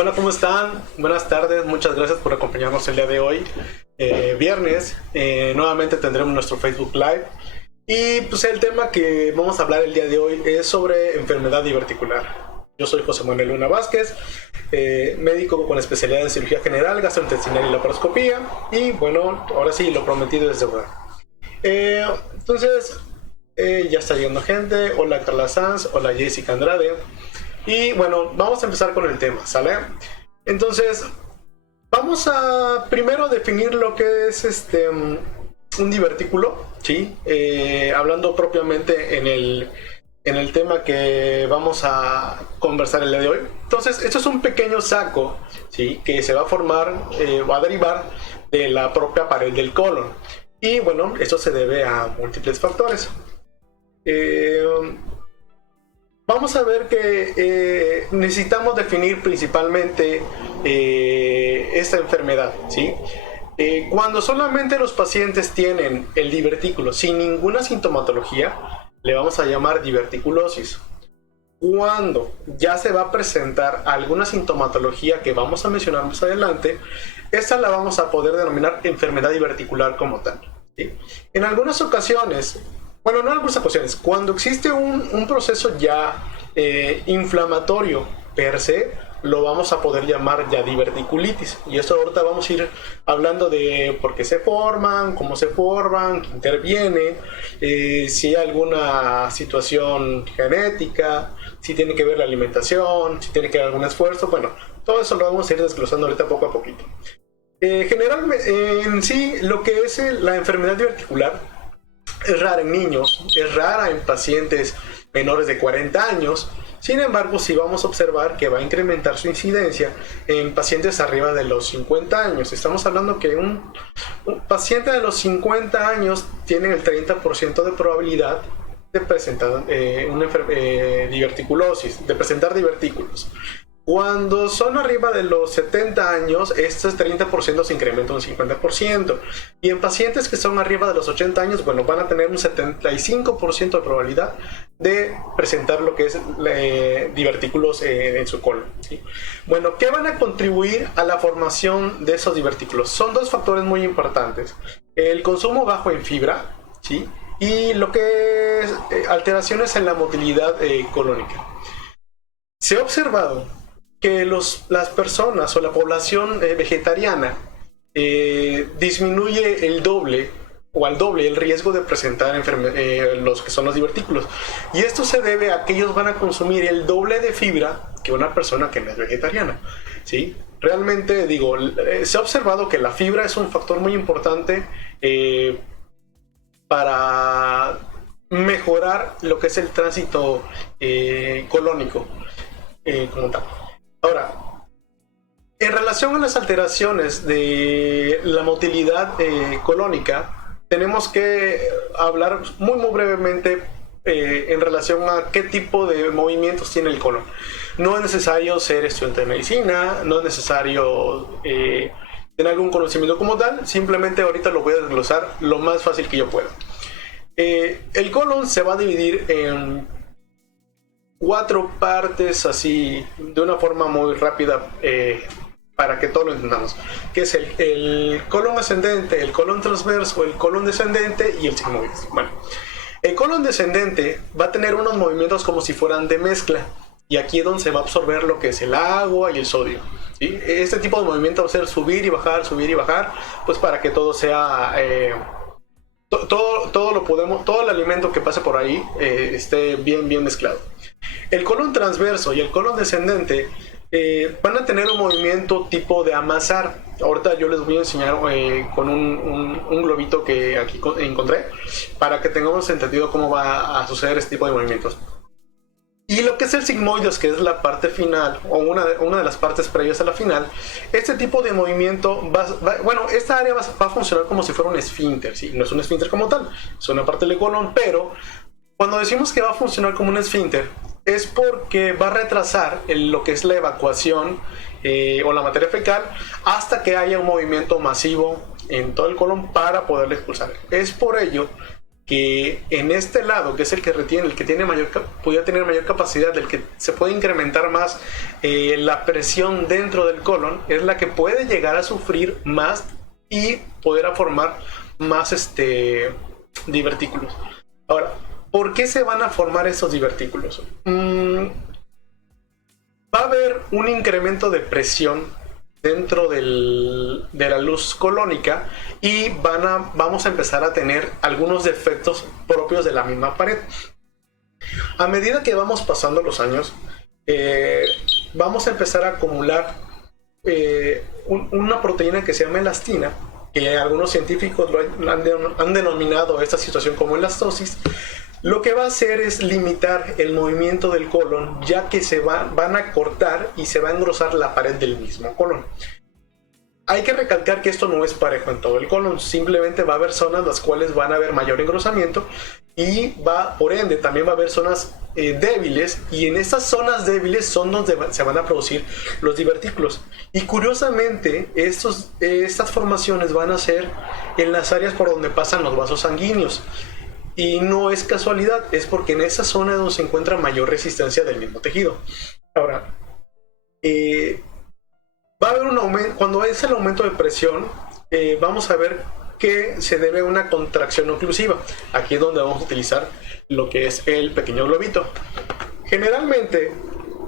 Hola, ¿cómo están? Buenas tardes, muchas gracias por acompañarnos el día de hoy. Viernes, nuevamente tendremos nuestro Facebook Live. Y pues el tema que vamos a hablar el día de hoy es sobre enfermedad diverticular. Yo soy José Manuel Luna Vázquez, médico con especialidad en cirugía general, gastrointestinal y laparoscopía. Y bueno, ahora sí, lo prometido es deuda. Entonces, ya está llegando gente. Hola Carla Sanz, hola Jessica Andrade. Y bueno, vamos a empezar con el tema, ¿sale? Entonces, vamos a primero definir lo que es un divertículo, ¿sí? Hablando propiamente en el tema que vamos a conversar el día de hoy. Entonces, esto es un pequeño saco, ¿sí? Que se va a formar, va a derivar de la propia pared del colon. Y bueno, esto se debe a múltiples factores. Vamos a ver que necesitamos definir principalmente esta enfermedad, ¿sí? Cuando solamente los pacientes tienen el divertículo sin ninguna sintomatología, le vamos a llamar diverticulosis. Cuando ya se va a presentar alguna sintomatología que vamos a mencionar más adelante, esta la vamos a poder denominar enfermedad diverticular como tal, ¿sí? En algunas ocasiones, bueno, no en algunas ocasiones, cuando existe un proceso ya inflamatorio per se, lo vamos a poder llamar ya diverticulitis. Y esto ahorita vamos a ir hablando de por qué se forman, cómo se forman, qué interviene, si hay alguna situación genética, si tiene que ver la alimentación, si tiene que ver algún esfuerzo. Bueno, todo eso lo vamos a ir desglosando ahorita poco a poquito. Generalmente, en sí, lo que es la enfermedad diverticular es rara en niños, es rara en pacientes menores de 40 años. Sin embargo, sí vamos a observar que va a incrementar su incidencia en pacientes arriba de los 50 años. Estamos hablando que un paciente de los 50 años tiene el 30% de probabilidad de presentar diverticulosis, de presentar divertículos. Cuando son arriba de los 70 años, este 30% se incrementa un 50%. Y en pacientes que son arriba de los 80 años, bueno, van a tener un 75% de probabilidad de presentar lo que es divertículos en su colon, ¿sí? Bueno, ¿qué van a contribuir a la formación de esos divertículos? Son dos factores muy importantes. El consumo bajo en fibra, ¿sí? Y lo que es alteraciones en la motilidad colónica. Se ha observado que las personas o la población vegetariana disminuye el doble o al doble el riesgo de presentar los que son los divertículos. Y esto se debe a que ellos van a consumir el doble de fibra que una persona que no es vegetariana, ¿sí? Realmente, digo, se ha observado que la fibra es un factor muy importante para mejorar lo que es el tránsito colónico como tal. Ahora, en relación a las alteraciones de la motilidad colónica, tenemos que hablar muy brevemente en relación a qué tipo de movimientos tiene el colon. No es necesario ser estudiante de medicina, no es necesario tener algún conocimiento como tal, simplemente ahorita lo voy a desglosar lo más fácil que yo pueda. El colon se va a dividir en 4 partes así de una forma muy rápida para que todos lo entendamos, que es el colon ascendente, el colon transverso, el colon descendente y el sigmoides. Bueno, el colon descendente va a tener unos movimientos como si fueran de mezcla, y aquí es donde se va a absorber lo que es el agua y el sodio, ¿sí? Este tipo de movimiento va a ser subir y bajar, pues para que todo sea todo el alimento que pase por ahí esté bien mezclado. El colon transverso y el colon descendente van a tener un movimiento tipo de amasar. Ahorita yo les voy a enseñar con un globito que aquí encontré para que tengamos entendido cómo va a suceder este tipo de movimientos. Y lo que es el sigmoides, que es la parte final, o una de las partes previas a la final, este tipo de movimiento, bueno, esta área va a funcionar como si fuera un esfínter, ¿sí? No es un esfínter como tal, es una parte del colon, pero cuando decimos que va a funcionar como un esfínter, es porque va a retrasar lo que es la evacuación o la materia fecal hasta que haya un movimiento masivo en todo el colon para poderla expulsar. Es por ello que en este lado, que es el que retiene, el que tiene pudiera tener mayor capacidad, del que se puede incrementar más la presión dentro del colon, es la que puede llegar a sufrir más y poder formar más divertículos. Ahora, ¿por qué se van a formar estos divertículos? Va a haber un incremento de presión dentro de la luz colónica y vamos a empezar a tener algunos defectos propios de la misma pared. A medida que vamos pasando los años, vamos a empezar a acumular una proteína que se llama elastina, que algunos científicos han denominado esta situación como elastosis. Lo que va a hacer es limitar el movimiento del colon, ya que van a cortar y se va a engrosar la pared del mismo colon. Hay que recalcar que esto no es parejo en todo el colon, simplemente va a haber zonas las cuales van a haber mayor engrosamiento y por ende también va a haber zonas débiles, y en estas zonas débiles son donde se van a producir los divertículos. Y curiosamente estas formaciones van a ser en las áreas por donde pasan los vasos sanguíneos. Y no es casualidad, es porque en esa zona es donde se encuentra mayor resistencia del mismo tejido. Ahora, va a haber un aumento. Cuando es el aumento de presión, vamos a ver que se debe a una contracción oclusiva. Aquí es donde vamos a utilizar lo que es el pequeño globito. Generalmente,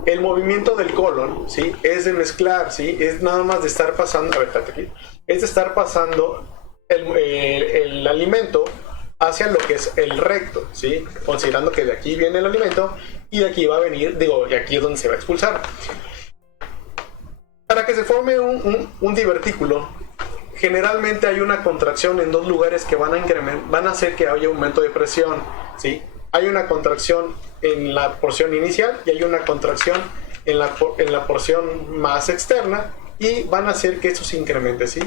el movimiento del colon, ¿sí?, es de mezclar, ¿sí?, es nada más de estar pasando, a ver, aquí, es de estar pasando el alimento hacia lo que es el recto, ¿sí?, considerando que de aquí viene el alimento y de aquí va a venir, y aquí es donde se va a expulsar. Para que se forme un divertículo, generalmente hay una contracción en dos lugares que van a hacer que haya aumento de presión, ¿sí? Hay una contracción en la porción inicial y hay una contracción en la porción más externa, y van a hacer que esto se incremente, ¿sí?,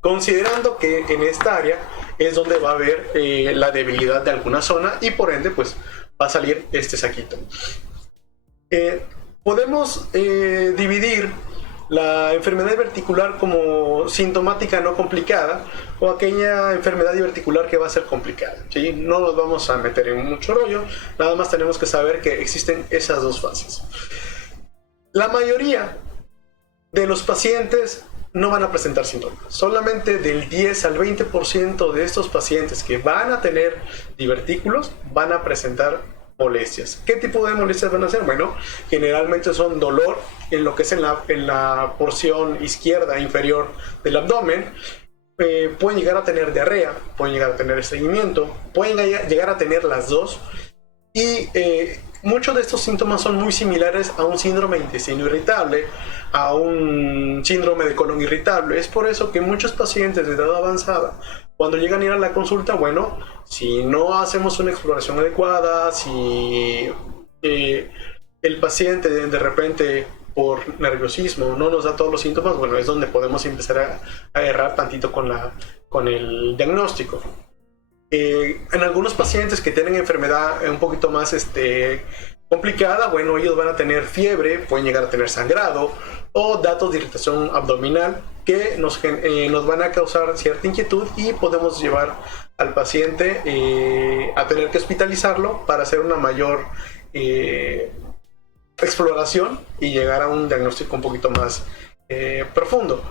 considerando que en esta área es donde va a haber la debilidad de alguna zona, y por ende pues va a salir este saquito. Podemos dividir la enfermedad diverticular como sintomática no complicada, o aquella enfermedad diverticular que va a ser complicada, ¿sí? No nos vamos a meter en mucho rollo, nada más tenemos que saber que existen esas dos fases. La mayoría de los pacientes no van a presentar síntomas. Solamente del 10 al 20% de estos pacientes que van a tener divertículos van a presentar molestias. ¿Qué tipo de molestias van a ser? Bueno, generalmente son dolor en lo que es en la porción izquierda inferior del abdomen. Pueden llegar a tener diarrea, pueden llegar a tener estreñimiento, pueden llegar a tener las dos. Y muchos de estos síntomas son muy similares a un síndrome de intestino irritable, a un síndrome de colon irritable. Es por eso que muchos pacientes de edad avanzada, cuando llegan a ir a la consulta, bueno, si no hacemos una exploración adecuada, si el paciente de repente por nerviosismo no nos da todos los síntomas, bueno, es donde podemos empezar a errar tantito con el diagnóstico. En algunos pacientes que tienen enfermedad un poquito más complicada, bueno, ellos van a tener fiebre, pueden llegar a tener sangrado o datos de irritación abdominal que nos van a causar cierta inquietud, y podemos llevar al paciente a tener que hospitalizarlo para hacer una mayor exploración y llegar a un diagnóstico un poquito más profundo.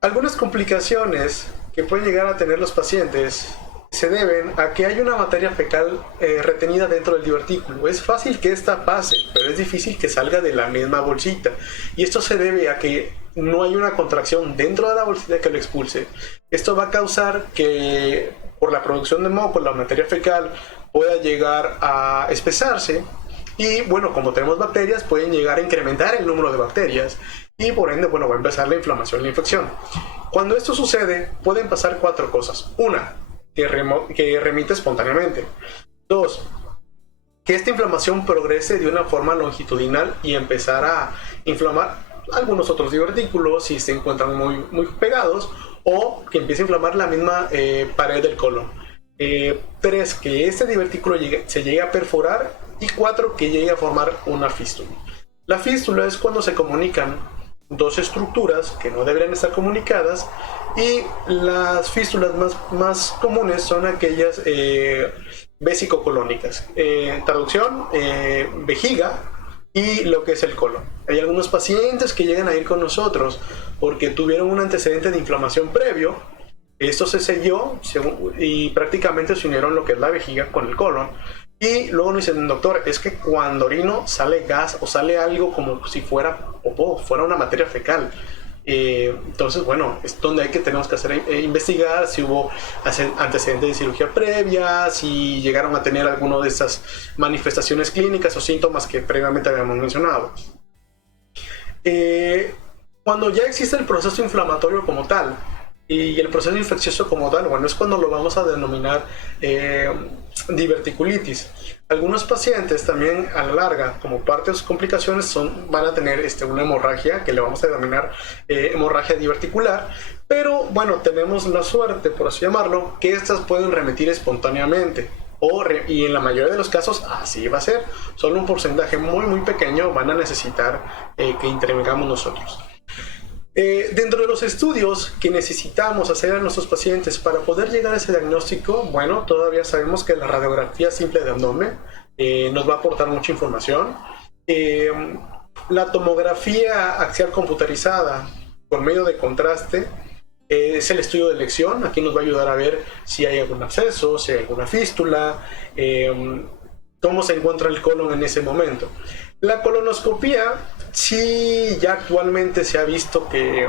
Algunas complicaciones que pueden llegar a tener los pacientes se deben a que hay una materia fecal retenida dentro del divertículo. Es fácil que esta pase, pero es difícil que salga de la misma bolsita, y esto se debe a que no hay una contracción dentro de la bolsita que lo expulse. Esto va a causar que por la producción de moco la materia fecal pueda llegar a espesarse, y bueno, como tenemos bacterias, pueden llegar a incrementar el número de bacterias, y por ende, bueno, va a empezar la inflamación y la infección. Cuando esto sucede, pueden pasar 4 cosas. Una, que remite espontáneamente. 2, que esta inflamación progrese de una forma longitudinal y empezar a inflamar algunos otros divertículos si se encuentran muy pegados, o que empiece a inflamar la misma pared del colon. 3, que este divertículo se llegue a perforar, y 4, que llegue a formar una fístula. La fístula es cuando se comunican dos estructuras que no deberían estar comunicadas, y las fístulas más comunes son aquellas vesicocolónicas. Traducción, vejiga y lo que es el colon. Hay algunos pacientes que llegan a ir con nosotros porque tuvieron un antecedente de inflamación previo. Esto se selló y prácticamente se unieron lo que es la vejiga con el colon. Y luego nos dicen, doctor, es que cuando orino sale gas o sale algo como si fuera popó, fuera una materia fecal. Entonces, bueno, es donde tenemos que hacer investigar si hubo antecedentes de cirugía previa, si llegaron a tener alguna de estas manifestaciones clínicas o síntomas que previamente habíamos mencionado. Cuando ya existe el proceso inflamatorio como tal y el proceso infeccioso como tal, bueno, es cuando lo vamos a denominar diverticulitis. Algunos pacientes también a la larga, como parte de sus complicaciones, van a tener una hemorragia que le vamos a denominar hemorragia diverticular, pero bueno, tenemos la suerte, por así llamarlo, que estas pueden remitir espontáneamente. Y en la mayoría de los casos así va a ser. Solo un porcentaje muy pequeño van a necesitar que intervengamos nosotros. Dentro de los estudios que necesitamos hacer a nuestros pacientes para poder llegar a ese diagnóstico, bueno, todavía sabemos que la radiografía simple de abdomen nos va a aportar mucha información. La tomografía axial computarizada por medio de contraste es el estudio de elección. Aquí nos va a ayudar a ver si hay algún absceso, si hay alguna fístula, cómo se encuentra el colon en ese momento. La colonoscopía sí ya actualmente se ha visto que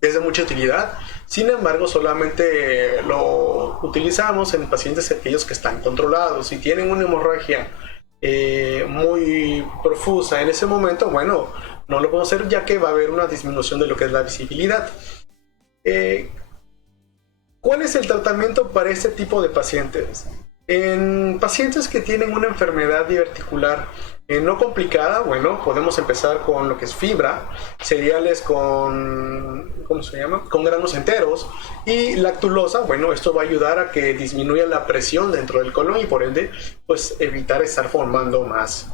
es de mucha utilidad. Sin embargo, solamente lo utilizamos en pacientes aquellos que están controlados. Si tienen una hemorragia muy profusa en ese momento, bueno, no lo podemos hacer ya que va a haber una disminución de lo que es la visibilidad. ¿Cuál es el tratamiento para este tipo de pacientes? En pacientes que tienen una enfermedad diverticular no complicada, bueno, podemos empezar con lo que es fibra, cereales con, ¿cómo se llama?, con granos enteros, y lactulosa. Bueno, esto va a ayudar a que disminuya la presión dentro del colon y por ende, pues evitar estar formando más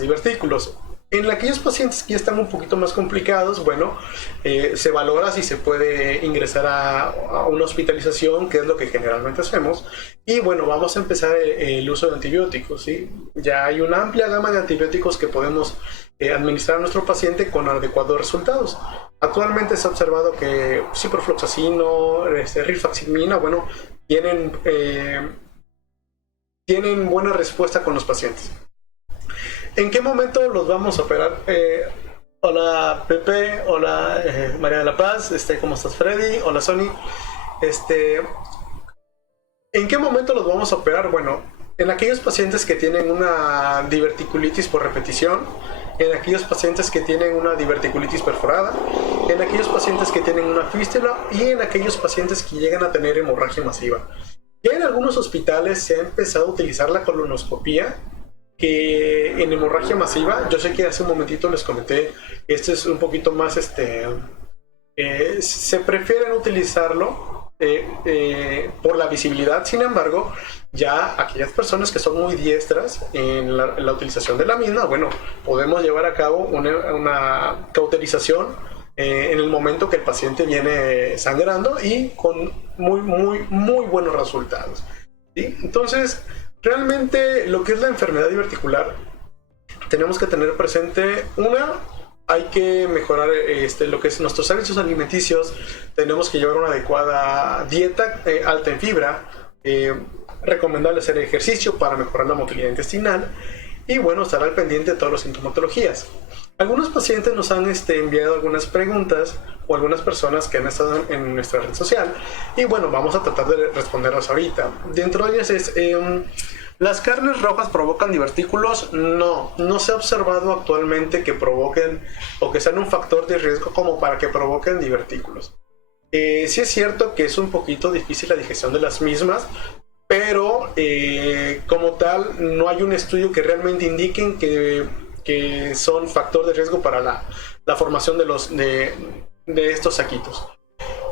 divertículos. En aquellos pacientes que ya están un poquito más complicados, bueno, se valora si se puede ingresar a una hospitalización, que es lo que generalmente hacemos. Y bueno, vamos a empezar el uso de antibióticos, ¿sí? Ya hay una amplia gama de antibióticos que podemos administrar a nuestro paciente con adecuados resultados. Actualmente se ha observado que ciprofloxacino, rifaximirina, bueno, tienen buena respuesta con los pacientes. ¿En qué momento los vamos a operar? Hola Pepe, hola María de la Paz, ¿cómo estás Freddy? Hola Sony. ¿En qué momento los vamos a operar? Bueno, en aquellos pacientes que tienen una diverticulitis por repetición, en aquellos pacientes que tienen una diverticulitis perforada, en aquellos pacientes que tienen una fístula y en aquellos pacientes que llegan a tener hemorragia masiva. Ya en algunos hospitales se ha empezado a utilizar la colonoscopía, que en hemorragia masiva, yo sé que hace un momentito les comenté, este es un poquito más, se prefieren utilizarlo por la visibilidad. Sin embargo, ya aquellas personas que son muy diestras en la utilización de la misma, bueno, podemos llevar a cabo una cauterización en el momento que el paciente viene sangrando y con muy buenos resultados, ¿sí? Entonces, realmente lo que es la enfermedad diverticular, tenemos que tener presente, hay que mejorar lo que es nuestros hábitos alimenticios, tenemos que llevar una adecuada dieta alta en fibra, recomendable hacer ejercicio para mejorar la motilidad intestinal y bueno, estar al pendiente de todas las sintomatologías. Algunos pacientes nos han enviado algunas preguntas o algunas personas que han estado en nuestra red social y bueno, vamos a tratar de responderlas ahorita. Dentro de ellas es, ¿las carnes rojas provocan divertículos? No se ha observado actualmente que provoquen o que sean un factor de riesgo como para que provoquen divertículos. Sí es cierto que es un poquito difícil la digestión de las mismas, pero como tal no hay un estudio que realmente indiquen que son factor de riesgo para la formación de estos saquitos.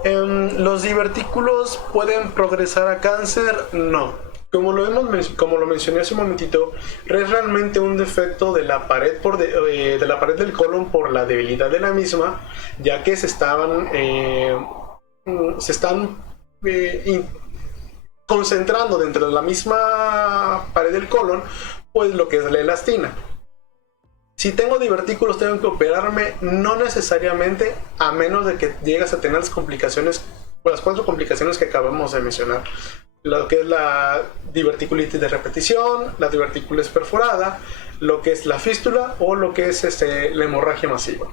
¿Los divertículos pueden progresar a cáncer? No. como lo mencioné hace un momentito, es realmente un defecto de la pared de la pared del colon por la debilidad de la misma, ya que se están concentrando dentro de la misma pared del colon, pues lo que es la elastina. Si tengo divertículos, tengo que operarme, no necesariamente, a menos de que llegas a tener las complicaciones, las 4 complicaciones que acabamos de mencionar. Lo que es la diverticulitis de repetición, la diverticulitis perforada, lo que es la fístula o lo que es la hemorragia masiva.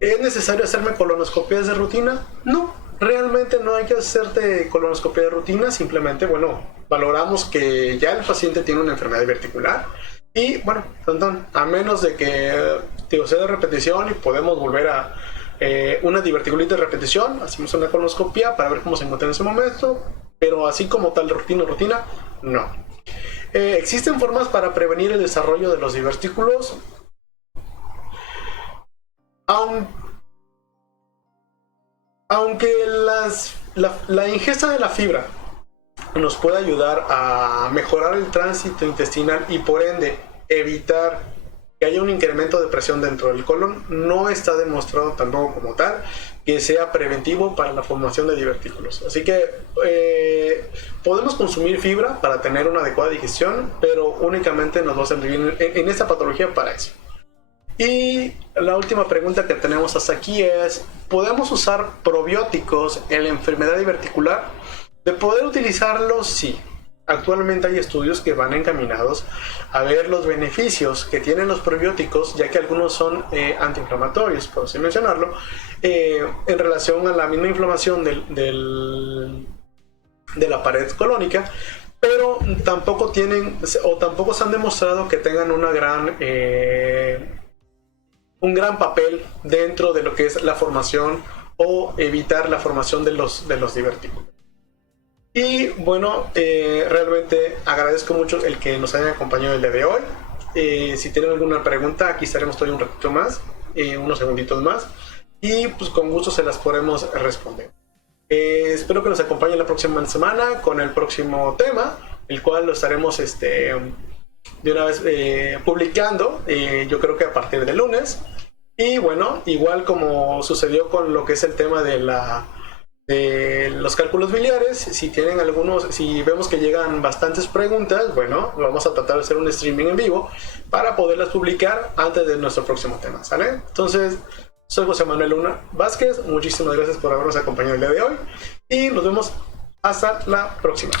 ¿Es necesario hacerme colonoscopías de rutina? No, realmente no hay que hacerte colonoscopia de rutina, simplemente, bueno, valoramos que ya el paciente tiene una enfermedad diverticular y, bueno, a menos de que sea de repetición y podemos volver a una diverticulitis de repetición, hacemos una colonoscopia para ver cómo se encuentra en ese momento, pero así como tal rutina, no. ¿Existen formas para prevenir el desarrollo de los divertículos? Aunque la ingesta de la fibra nos puede ayudar a mejorar el tránsito intestinal y por ende evitar que haya un incremento de presión dentro del colon, no está demostrado tampoco como tal que sea preventivo para la formación de divertículos. Así que podemos consumir fibra para tener una adecuada digestión, pero únicamente nos va a servir en esta patología para eso. Y la última pregunta que tenemos hasta aquí es, ¿podemos usar probióticos en la enfermedad diverticular? De poder utilizarlos, sí. Actualmente hay estudios que van encaminados a ver los beneficios que tienen los probióticos, ya que algunos son antiinflamatorios, por así mencionarlo, en relación a la misma inflamación de la pared colónica, pero tampoco tienen, o tampoco se han demostrado que tengan un gran papel dentro de lo que es la formación o evitar la formación de los divertículos. Y bueno, realmente agradezco mucho el que nos hayan acompañado el día de hoy. Si tienen alguna pregunta, aquí estaremos todavía un ratito más, unos segunditos más, y pues con gusto se las podremos responder. Espero que nos acompañen la próxima semana con el próximo tema, el cual lo estaremos de una vez publicando, yo creo que a partir de lunes. Y bueno, igual como sucedió con lo que es el tema de los cálculos biliares, si vemos que llegan bastantes preguntas, bueno, vamos a tratar de hacer un streaming en vivo para poderlas publicar antes de nuestro próximo tema, ¿sale? Entonces, soy José Manuel Luna Vázquez, muchísimas gracias por habernos acompañado el día de hoy y nos vemos hasta la próxima.